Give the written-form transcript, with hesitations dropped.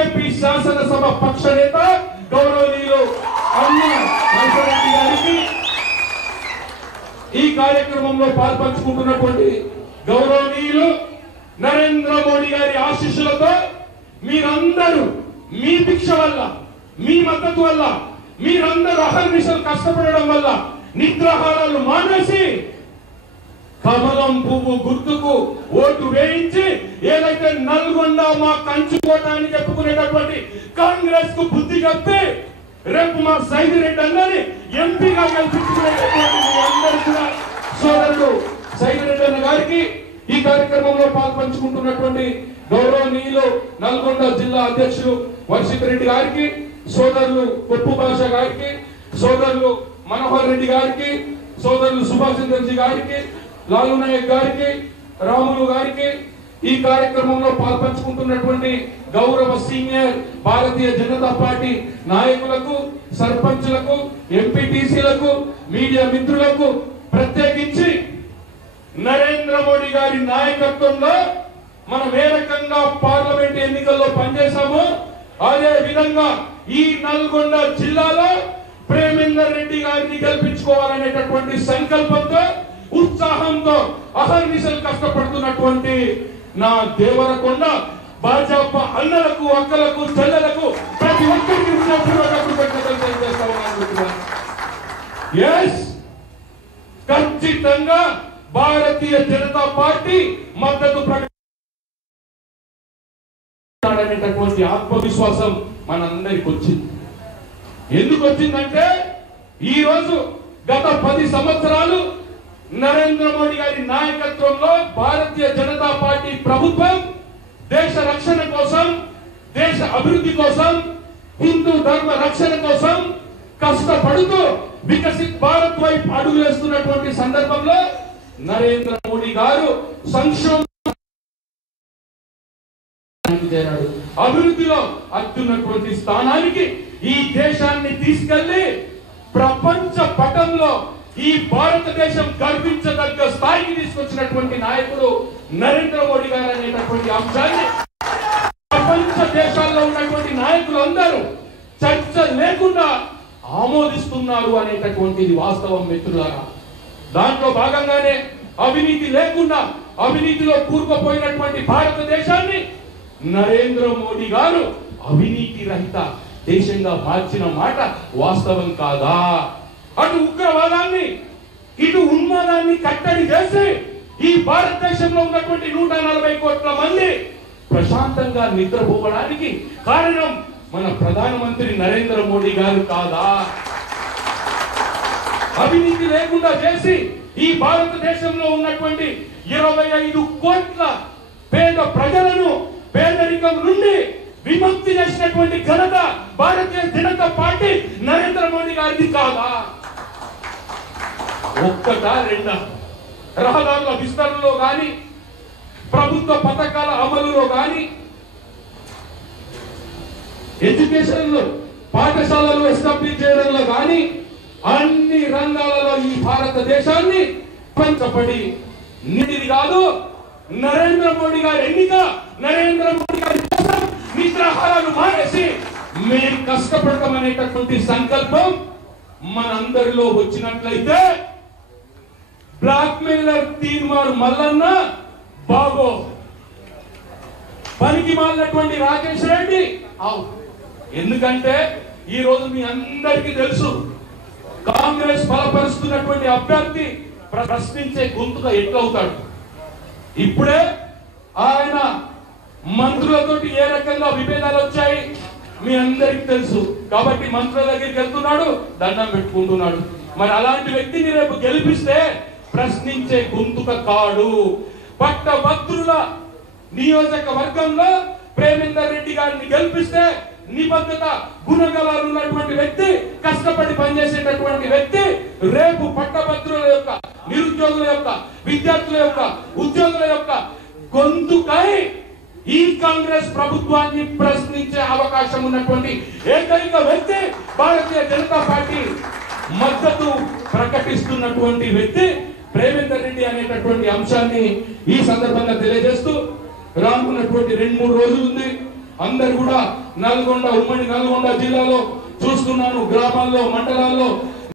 BJP శాసనసభ పక్ష నేత గౌరవనీయులు అన్న నరసింహారెడ్డి గారికి, ఈ కార్యక్రమంలో పాల్పంచుకుంటున్నటువంటి గౌరవనీయులు నరేంద్ర మోడీ గారి ఆశీస్సులతో మీరందరూ మీ భిక్ష వల్ల, మీ మద్దతు వల్ల, మీరందరూ అహర్నిశలు కష్టపడడం వల్ల నిద్రాహారాలు మానేసి కమలం పువ్వు గుర్తుకు ఓటు వేయించి ఏదైతే నల్గొండ మా కంచుకోట అని చెప్పుకునేటటువంటి కాంగ్రెస్ కు బుద్ధి చెప్పి రేపు మా సైదిరెడ్డి అన్నని ఎంపీగా గెలిపించుకునేటటువంటి అందరూ కూడా సోదరుడు సైదిరెడ్డి అన్న గారికి, ఈ కార్యక్రమంలో పాల్పంచుకుంటున్నటువంటి గౌరవనీయులు నల్గొండ జిల్లా అధ్యక్షులు వర్షిత్ రెడ్డి గారికి, సోదరులు కొప్పు భాష గారికి, సోదరులు మనోహర్ రెడ్డి గారికి, సోదరులు సుభాష్ చంద్రజీ గారికి, లాలు నాయక్ గారికి, రాములు గారికి, ఈ కార్యక్రమంలో పాల్పంచుకుంటున్నటువంటి గౌరవ సీనియర్ భారతీయ జనతా పార్టీ నాయకులకు, సర్పంచులకు, ఎంపీటీసీలకు, మీడియా మిత్రులకు, ప్రత్యేకించి నరేంద్ర మోడీ గారి నాయకత్వంలో మనం ఏ రకంగా పార్లమెంట్ ఎన్నికల్లో పనిచేశామో అదే విధంగా ఈ నల్గొండ జిల్లాలో ప్రేమేందర్ రెడ్డి గారిని గెలిపించుకోవాలనేటటువంటి సంకల్పంతో, ఉత్సాహంతో అహర్నిశలు కష్టపడుతున్నటువంటి నా దేవరకొండ భాజపా అన్నలకు, అక్కలకు, చెల్లెలకు ప్రతి ఒక్కరికి ఖచ్చితంగా భారతీయ జనతా పార్టీ మద్దతు ప్రకటించాలనేటటువంటి ఆత్మవిశ్వాసం మనందరికి వచ్చింది. ఎందుకు వచ్చిందంటే ఈ రోజు గత 10 సంవత్సరాలు నరేంద్ర మోడీ గారి నాయకత్వంలో భారతీయ జనతా పార్టీ ప్రభుత్వం దేశ రక్షణ కోసం, దేశ అభివృద్ధి కోసం, హిందూ ధర్మ రక్షణ కోసం కష్టపడుతూ వికసిత్ భారత్ వైపు అడుగులేస్తున్నటువంటి సందర్భంలో నరేంద్ర మోడీ గారు సంక్షోభ అభివృద్ధిలో అత్యున్నటువంటి స్థానానికి ఈ దేశాన్ని తీసుకెళ్లి ప్రపంచ పటంలో ఈ భారతదేశం గర్వించదగ్గ స్థాయికి తీసుకొచ్చినటువంటి నాయకుడు నరేంద్ర మోడీ గారు అనేటటువంటి అంశాన్ని ప్రపంచ దేశాల్లో ఉన్నటువంటి నాయకులు అందరూ చర్చ లేకుండా ఆమోదిస్తున్నారు అనేటటువంటిది వాస్తవం మిత్రులారా. దాంట్లో భాగంగానే అవినీతి లేకుండా అవినీతిలో కూరుకుపోయినటువంటి భారతదేశాన్ని నరేంద్ర మోడీ గారు అవినీతి రహిత దేశంగా మార్చిన మాట వాస్తవం కాదా? అటు ఉగ్రవాదాన్ని, ఇటు ఉన్మాదాన్ని కట్టడి చేసి ఈ భారతదేశంలో ఉన్నటువంటి 140 కోట్ల మంది ప్రశాంతంగా నిద్రపోవడానికి కారణం మన ప్రధానమంత్రి నరేంద్ర మోడీ గారు కాదా? అవినీతి లేకుండా చేసి ఈ భారతదేశంలో ఉన్నటువంటి 25 కోట్ల పేద ప్రజలను పేదరికం నుండి విముక్తి చేసినటువంటి ఘనత భారతీయ జనతా పార్టీ నరేంద్ర మోడీ గారిది కాదా? ఒక్కటా రెండా? రహదారుల విస్తరణలో గాని, ప్రభుత్వ పథకాల అమలులో గాని, ఎడ్యుకేషన్ లో పాఠశాలలు ఎస్టాబ్లిష్ చేయడంలో గాని అన్ని రంగాలలో ఈ భారతదేశాన్ని పంచపడి నిడిది కాదు. నరేంద్ర మోడీ గారి ఎన్నిక, నరేంద్ర మోడీ గారి కోసం నిద్రాహారాలు మానేసి మేము కష్టపడటం అనేటటువంటి సంకల్పం మనందరిలో వచ్చినట్లయితే బ్లాక్ మెయిలర్ తీర్మార్ మల్లన్న బాగో, పనికి మాలినటువంటి రాకేష్ రెడ్డి అవు. ఎందుకంటే ఈ రోజు మీ అందరికీ తెలుసు, కాంగ్రెస్ బలపరుస్తున్నటువంటి అభ్యర్థి ప్రశ్నించే గొంతుగా ఎట్లవుతాడు. ఇప్పుడే ఆయన మంత్రులతోటి ఏ రకంగా విభేదాలు వచ్చాయి మీ అందరికి తెలుసు. కాబట్టి మంత్రుల దగ్గరికి వెళ్తున్నాడు, దండం పెట్టుకుంటున్నాడు. మరి అలాంటి వ్యక్తిని రేపు గెలిపిస్తే ప్రశ్నించే గొంతుక కాడు. పట్టభద్రుల నియోజకవర్గంలో ప్రేమేందర్ రెడ్డి గారిని గెలిపిస్తే నిబద్ధత గుణగలాలు ఉన్నటువంటి వ్యక్తి, కష్టపడి పనిచేసేటటువంటి వ్యక్తి రేపు పట్టభద్రుల యొక్క, నిరుద్యోగుల యొక్క, విద్యార్థుల యొక్క, ఉద్యోగుల యొక్క గొంతుకై ఈ కాంగ్రెస్ ప్రభుత్వాన్ని ప్రశ్నించే అవకాశం ఉన్నటువంటి ఏకైక వ్యక్తి, భారతీయ జనతా పార్టీ మద్దతు ప్రకటిస్తున్నటువంటి వ్యక్తి ప్రేమేందర్ రెడ్డి అనేటటువంటి అంశాన్ని ఈ సందర్భంగా తెలియజేస్తూ, రానున్నటువంటి 2-3 రోజులు ఉంది. అందరు కూడా ఉమ్మడి నల్గొండ జిల్లాలో చూస్తున్నాను, గ్రామాల్లో మండలాల్లో